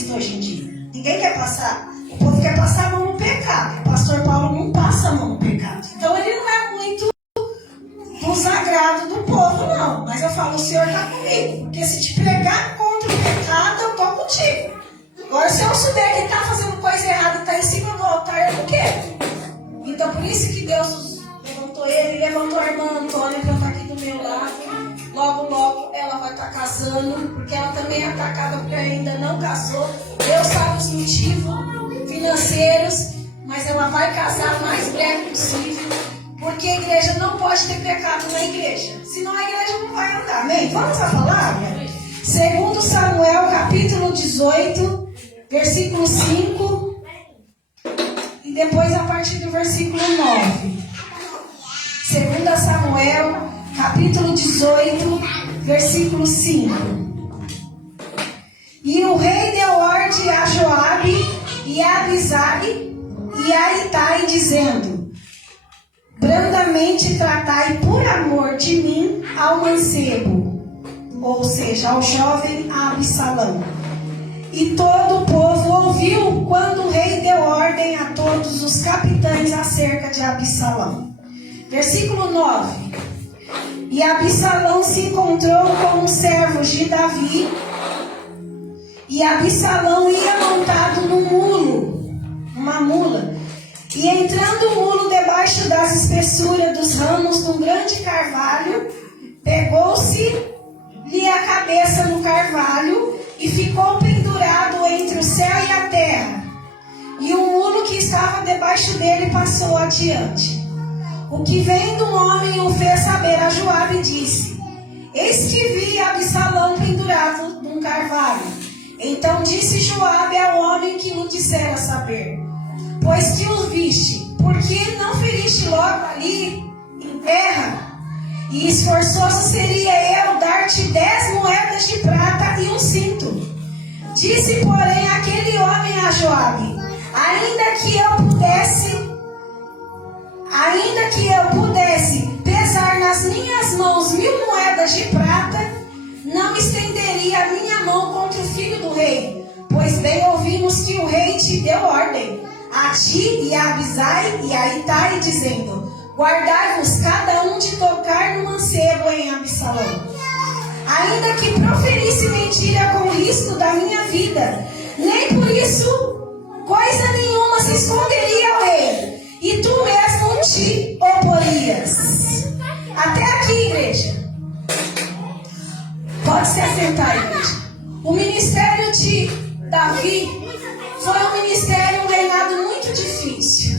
visto hoje em dia. Ninguém quer passar. O povo quer passar a mão no pecado. O pastor Paulo não passa a mão no pecado. Então ele não é muito do sagrado do povo, não. Mas eu falo, o Senhor está comigo. Porque se te pregar contra o pecado, eu estou contigo. Agora, se eu souber que está fazendo coisa errada e está em cima do altar, eu não quero. Então, por isso que Deus levantou ele, levantou a irmã Antônia, que está aqui do meu lado. Logo, logo, ela vai estar casando, porque ela também é atacada porque ainda não casou. Deus sabe os motivos financeiros, mas ela vai casar o mais breve possível, porque a igreja não pode ter pecado na igreja, senão a igreja não vai andar. Amém? Vamos à palavra? 2 Samuel, capítulo 18, versículo 5, e depois a partir do versículo 9. 2 Samuel, capítulo 18, versículo 5. E o rei deu ordem a Joabe e a Abisai e a Itai, dizendo: brandamente tratai por amor de mim ao mancebo, ou seja, ao jovem Absalão. E todo o povo ouviu quando o rei deu ordem a todos os capitães acerca de Absalão. Versículo 9. E Absalão se encontrou com os servos de Davi, e Absalão ia montado num mulo, uma mula, e entrando o mulo debaixo das espessuras dos ramos de um grande carvalho, pegou-se-lhe a cabeça no carvalho e ficou pendurado entre o céu e a terra. E o mulo que estava debaixo dele passou adiante. O que vendo um homem o fez saber a Joabe e disse: eis que vi Absalão pendurado num carvalho. Então disse Joabe ao homem que o dissera saber: pois que o viste, por que não feriste logo ali em terra? E esforçoso seria eu dar-te 10 moedas de prata e um cinto. Disse, porém, aquele homem a Joabe: ainda que eu pudesse pesar nas minhas mãos 1000 moedas de prata, não estenderia a minha mão contra o filho do rei, pois bem ouvimos que o rei te deu ordem, a ti e a Abisai e a Itai, dizendo: guardai-vos cada um de tocar no mancebo em Absalão. Ainda que proferisse mentira com risco da minha vida, nem por isso coisa nenhuma se esconderia ao rei, e tu mesmo te oporias. Até aqui, igreja. Pode se assentar, igreja. O ministério de Davi foi um ministério, um reinado muito difícil.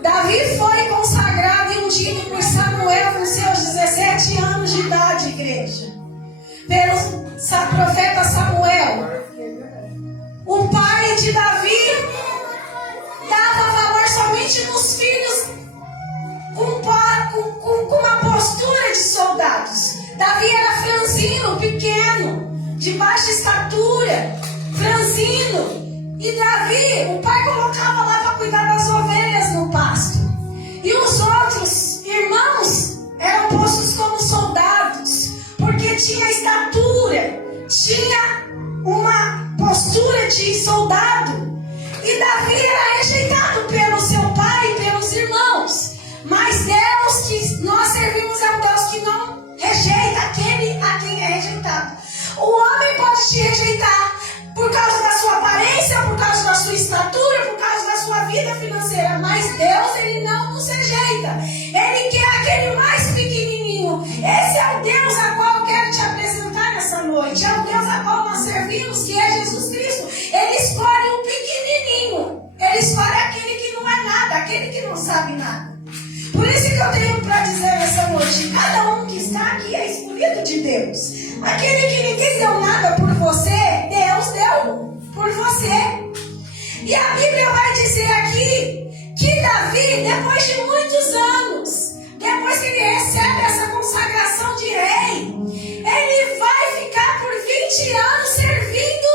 Davi foi consagrado e ungido por Samuel com seus 17 anos de idade, igreja. Pelo profeta Samuel. O pai de Davi dava valor somente nos filhos com uma postura de soldados. Davi era franzino, pequeno, de baixa estatura, franzino. E Davi, o pai colocava lá para cuidar das ovelhas no pasto. E os outros irmãos eram postos como soldados, porque tinha estatura, tinha uma postura de soldado. E Davi era rejeitado pelo seu pai e pelos irmãos. Mas Deus que nós servimos é um Deus que não rejeita aquele a quem é rejeitado. O homem pode te rejeitar por causa da sua aparência, por causa da sua estatura, por causa da sua vida financeira. Mas Deus, Ele não nos rejeita. Ele quer aquele mais pequenininho. Esse é o Deus a qual eu quero te apresentar nessa noite. É o Deus a qual nós servimos, que é Jesus Cristo. Ele escolhe o pequenininho. Ele escolhe aquele que não é nada, aquele que não sabe nada. Por isso que eu tenho para dizer nessa noite: cada um que está aqui é escolhido de Deus. Aquele que ninguém deu nada por você, Deus deu por você. E a Bíblia vai dizer aqui que Davi, depois de muitos anos, depois que ele recebe essa consagração de rei, ele vai ficar por 20 anos servindo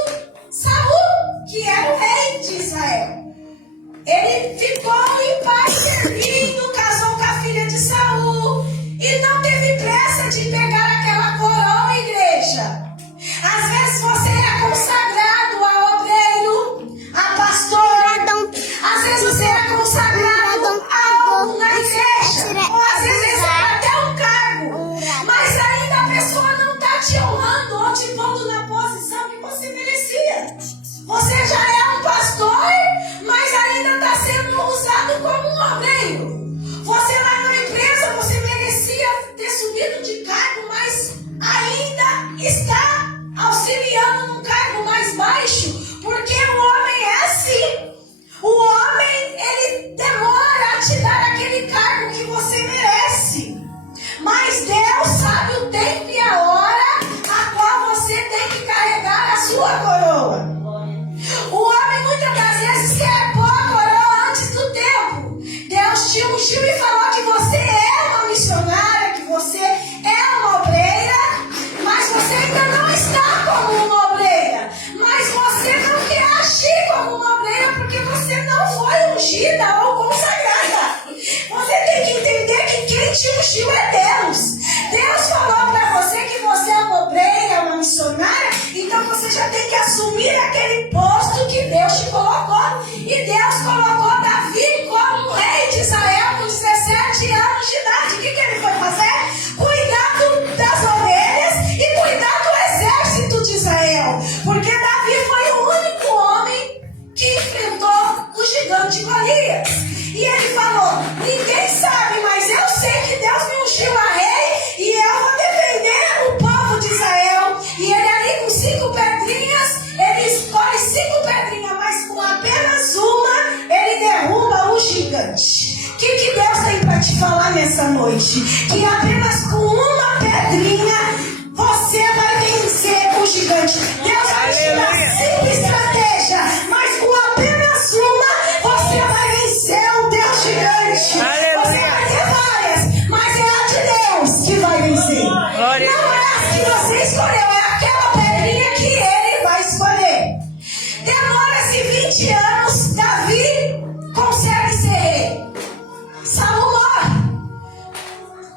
Saul, que era o rei de Israel. Ele ficou em paz servindo, casou com a filha de Saul e não teve pressa de pegar aquela coroa, igreja. Às vezes você é consagrado ao rei noite que apenas com uma pedrinha você vai vencer o gigante. Deus vai te dar 5 estratégias, mas com apenas uma você vai vencer o teu gigante. Você vai ter várias, mas é a de Deus que vai vencer. Não é a que você escolheu, é aquela pedrinha que ele vai escolher. Demora-se 20 anos, Davi consegue ser rei. Saul morre.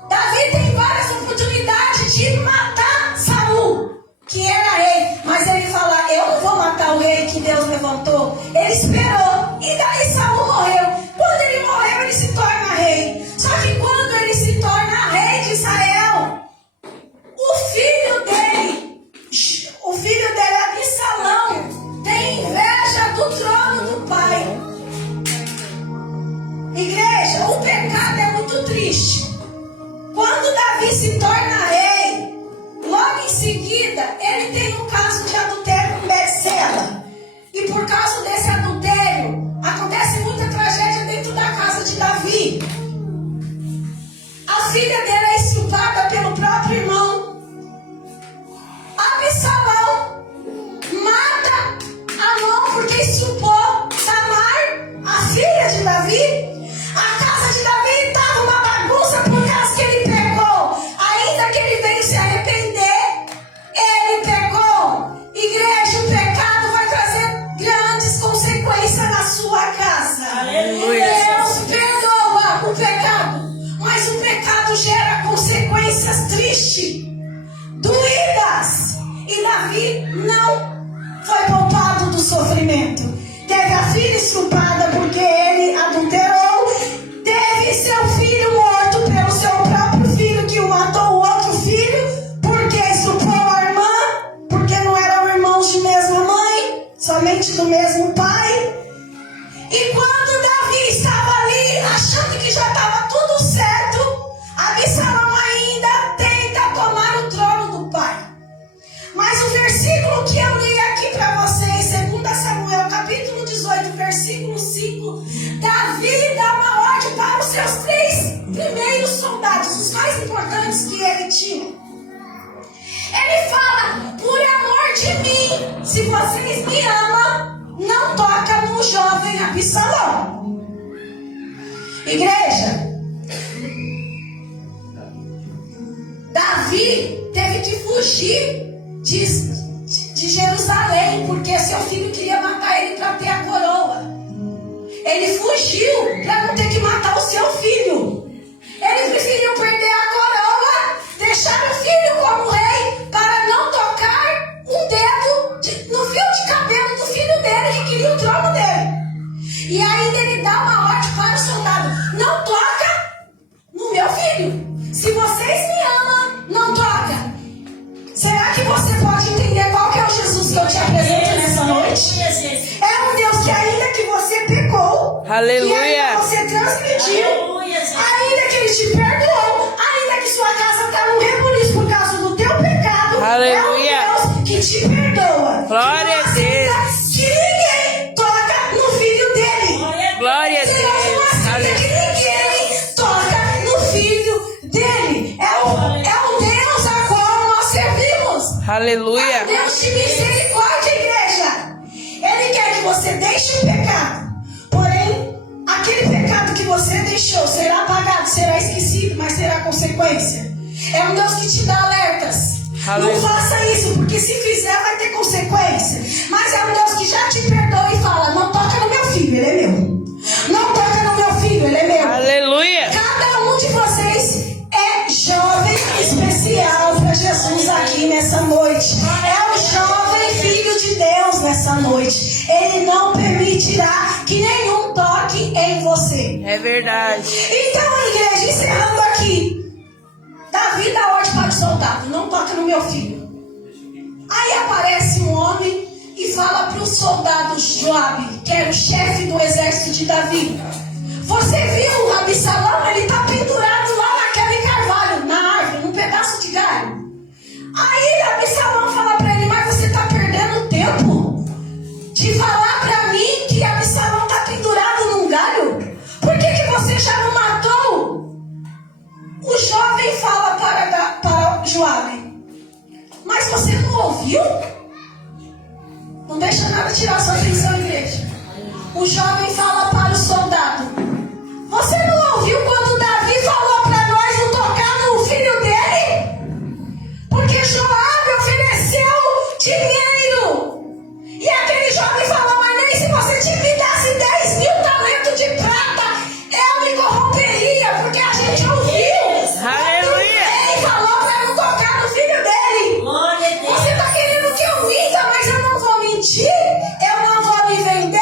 Davi tem várias oportunidades de matar Saul, que era rei, mas ele fala: eu não vou matar o rei que Deus levantou. Ele esperou, e daí Saul morreu. Quando ele morreu, ele se torna rei. Só que quando ele se torna rei de Israel, o filho dele, Absalão, tem inveja do trono do pai. Igreja, o pecado é muito triste. Quando Davi se torna rei, logo em seguida, ele tem um caso de adultério com Betseba. E por causa desse adultério, acontece muita tragédia dentro da casa de Davi. A filha dele é estuprada pelo próprio irmão. Absalão mata Amnon porque estuprou Tamar, a filha de Davi. A casa de Davi estava uma bagunça por causa que ele pecou. Ainda que ele veio se arrepender, ele pecou. Igreja, o pecado vai trazer grandes consequências na sua casa. Aleluia. Deus perdoa o pecado, mas o pecado gera consequências tristes, doídas. E Davi não foi poupado do sofrimento. Teve a filha estuprada porque ele adulterou. Teve seu filho morto pelo seu próprio filho, que o matou, o outro filho, porque estuprou a irmã, porque não eram irmãos de mesma mãe, somente do mesmo pai. E quando Davi estava ali, achando que já estava tudo certo, Absalão ainda tenta tomar o trono do pai. Mas o versículo que eu li aqui para vocês, 2 Samuel, capítulo 18, versículo 5, Davi dá uma ordem para os seus 3 primeiros soldados, os mais importantes que ele tinha. Ele fala: por amor de mim, se vocês me amam, não toca no jovem Absalão. Igreja, Davi teve que fugir de Jerusalém, porque seu filho queria matar ele para ter a coroa. Ele fugiu para não ter que matar o seu filho. Ele preferiu perder a coroa, deixar o filho como rei, para não tocar um dedo no fio de cabelo do filho dele, que queria o trono dele. E ainda ele dá uma ordem para o soldado: não toca no meu filho. Se vocês me amam, não toca. Será que você pode entender qual que é o Jesus que eu te apresento nessa noite? É um Deus que ainda que você pecou, Aleluia. que ainda você transgrediu, ainda que ele te perdoou, ainda que sua casa está num rebuliço por causa do teu pecado, Aleluia. é um Deus que te perdoa. Glória a Deus. Que ninguém toca no filho dele. Glória a Deus não aceita Deus. que ninguém toca no filho dele. É o Deus a qual nós servimos. Aleluia. Deus de misericórdia, igreja. Ele quer que você deixe o pecado. Porém, aquele pecado que você deixou será apagado, será esquecido, mas terá consequência. É um Deus que te dá alertas. Aleluia. Não faça isso, porque se fizer vai ter consequência. Mas é um Deus que já te perdoa e fala: não toca no meu filho, ele é meu. Não toca no meu filho, ele é meu. Aleluia. Cada um de vocês é jovem especial para Jesus aqui nessa noite. É o jovem filho de Deus nessa noite. Ele não permitirá que nenhum toque em você. É verdade. Então, igreja, encerrando aqui, Davi dá ordem para o soldado: não toca no meu filho. Aí aparece um homem e fala para o soldado Joabe, que era o chefe do exército de Davi: você viu o Absalão? Ele está pendurado lá naquele carvalho, na árvore, num pedaço de galho. Aí Absalão fala para ele: mas você está perdendo tempo de falar para mim que Absalão está pendurado num galho? Por que você já não matou o você não ouviu? Não deixa nada tirar sua atenção, igreja. O jovem fala para o soldado: você não ouviu quando Davi falou para nós não tocar no filho dele? Porque Joabe ofereceu dinheiro. E aquele jovem falou: mas nem se você me desse 10.000 talentos de prata, eu me corromperia, porque a gente ouviu. Aleluia. Ele falou para não tocar no filho dele. Você está querendo que eu minta, mas eu não vou mentir, eu não vou me vender,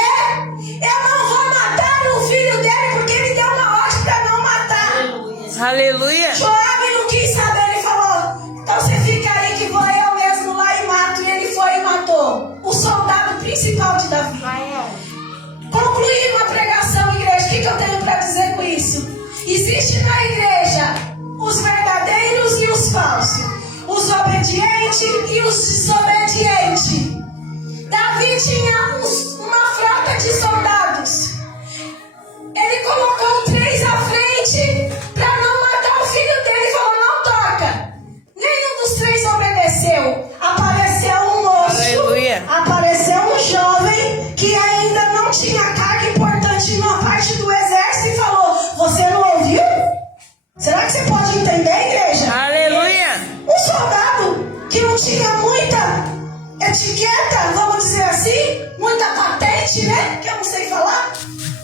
eu não vou matar o filho dele, porque ele deu uma ordem para não matar. Aleluia. Joabe não quis saber, ele falou: então você fica aí que vou eu mesmo lá e mato. E ele foi e matou o soldado principal de Davi. Concluindo a pregação, igreja, o que eu tenho para dizer com isso? Existe na igreja os verdadeiros e os falsos, os obedientes e os desobedientes. Davi tinha uma frota de soldados. Ele colocou 3 à frente para não matar o filho dele e falou: não toca. Nenhum dos 3 obedeceu. Apareceu um moço, Aleluia. apareceu um jovem que ainda não tinha carga importante na parte do exército e falou: você não ouviu? Será que você pode entender, igreja? Aleluia. Um soldado que não tinha muita etiqueta, vamos dizer assim, muita patente, né? Que eu não sei falar.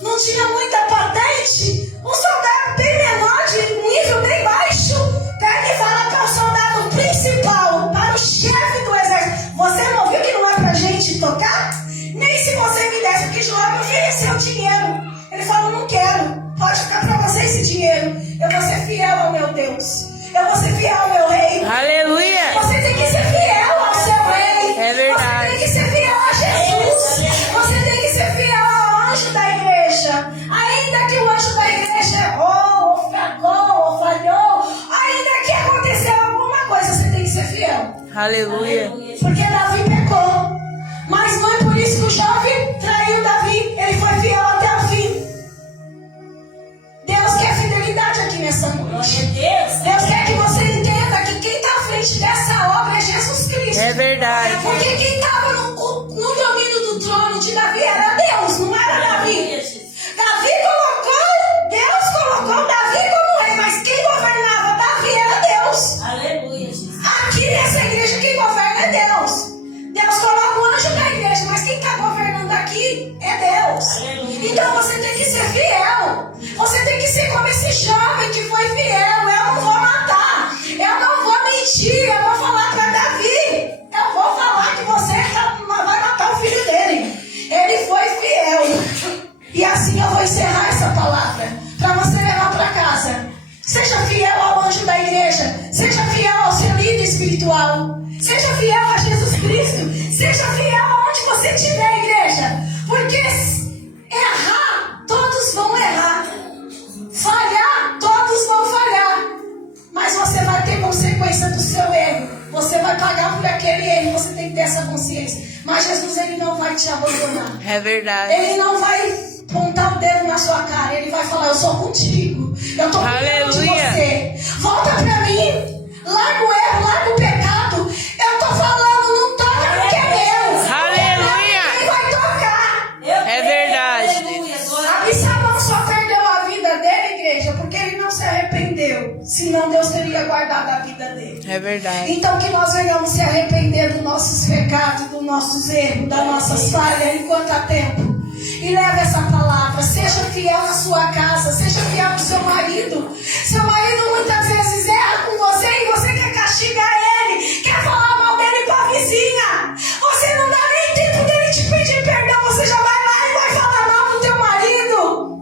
Não tinha muita patente. Um soldado bem menor, de nível bem baixo, pega e fala para o soldado principal, para o chefe do exército: você não ouviu que não é pra gente tocar? Nem se você me desse, porque Joabe ofereceu dinheiro. Ele falou: não quero, pode ficar para você esse dinheiro. Eu vou ser fiel ao meu Deus, eu vou ser fiel ao meu rei. Aleluia. Você tem que ser fiel ao seu rei. É verdade. Você tem que ser fiel a Jesus. Você tem que ser fiel ao anjo da igreja. Ainda que o anjo da igreja errou, ou fracou, ou falhou, ainda que aconteceu alguma coisa, você tem que ser fiel. Aleluia. Porque Davi pecou. Mas não é por isso que o jovem traiu Davi. Ele foi fiel até o fim. Deus quer fidelidade aqui nessa noite. Deus quer que você entenda que quem está à frente dessa obra é Jesus Cristo. É verdade. Porque quem estava no domínio do trono de Davi era Deus, não era Davi. Davi colocou, Deus colocou Davi como rei, mas quem governava Davi era Deus. Aqui nessa igreja quem governa é Deus. Deus coloca o anjo na igreja, mas quem está governando aqui é Deus. Então você tem que ser fiel. Você tem que ser como esse jovem que foi fiel. Eu não vou matar, eu não vou mentir, eu vou falar para Davi. Eu vou falar que você vai matar o filho dele. Ele foi fiel. E assim eu vou encerrar essa palavra para você levar para casa. Seja fiel ao anjo da igreja. Seja fiel ao seu líder espiritual. Seja fiel a Jesus Cristo. Seja fiel aonde você estiver, igreja. Porque errar, todos vão errar. Falhar, todos vão falhar. Mas você vai ter consequência do seu erro. Você vai pagar por aquele erro. Você tem que ter essa consciência. Mas Jesus, ele não vai te abandonar. É verdade. Ele não vai apontar o dedo na sua cara. Ele vai falar: eu sou contigo. Eu estou cuidando de você. Volta para mim. Larga o erro, larga o pecado. Eu estou falando, não toca porque é meu. Aleluia. Quem vai tocar? É verdade. Absalão só perdeu a vida dele, igreja, porque ele não se arrependeu. Senão Deus teria guardado a vida dele. É verdade. Então que nós venhamos se arrepender dos nossos pecados, dos nossos erros, das nossas falhas, enquanto há tempo. E leve essa palavra. Seja fiel na sua casa. Seja fiel com seu marido. Seu marido muitas vezes erra com você e você quer castigar ele. Quer falar mal dele com a vizinha. Você não dá nem tempo dele te pedir perdão. Você já vai lá e vai falar mal do teu marido.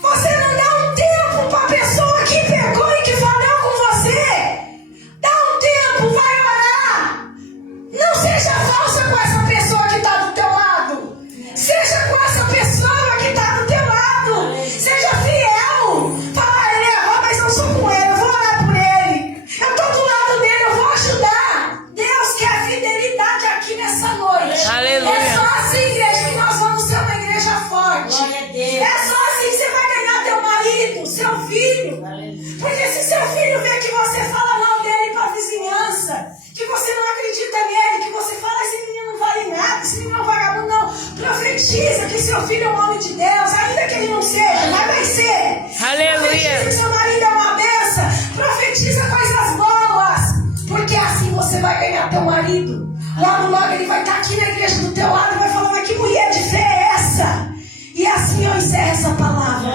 Você não dá um tempo para a pessoa que pegou e que falhou com você. Dá um tempo, vai orar. Não seja falsa com essa pessoa que está do teu lado. Seja com essa pessoa que está do teu lado. Profetiza que seu filho é um homem de Deus, ainda que ele não seja, mas vai ser. Aleluia. Profetiza que seu marido é uma benção. Profetiza coisas boas, porque assim você vai ganhar teu marido. Logo, logo ele vai estar aqui na igreja do teu lado e vai falar: mas que mulher de fé é essa? E assim eu encerro essa palavra.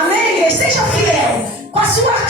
Amém, igreja? Seja fiel com a sua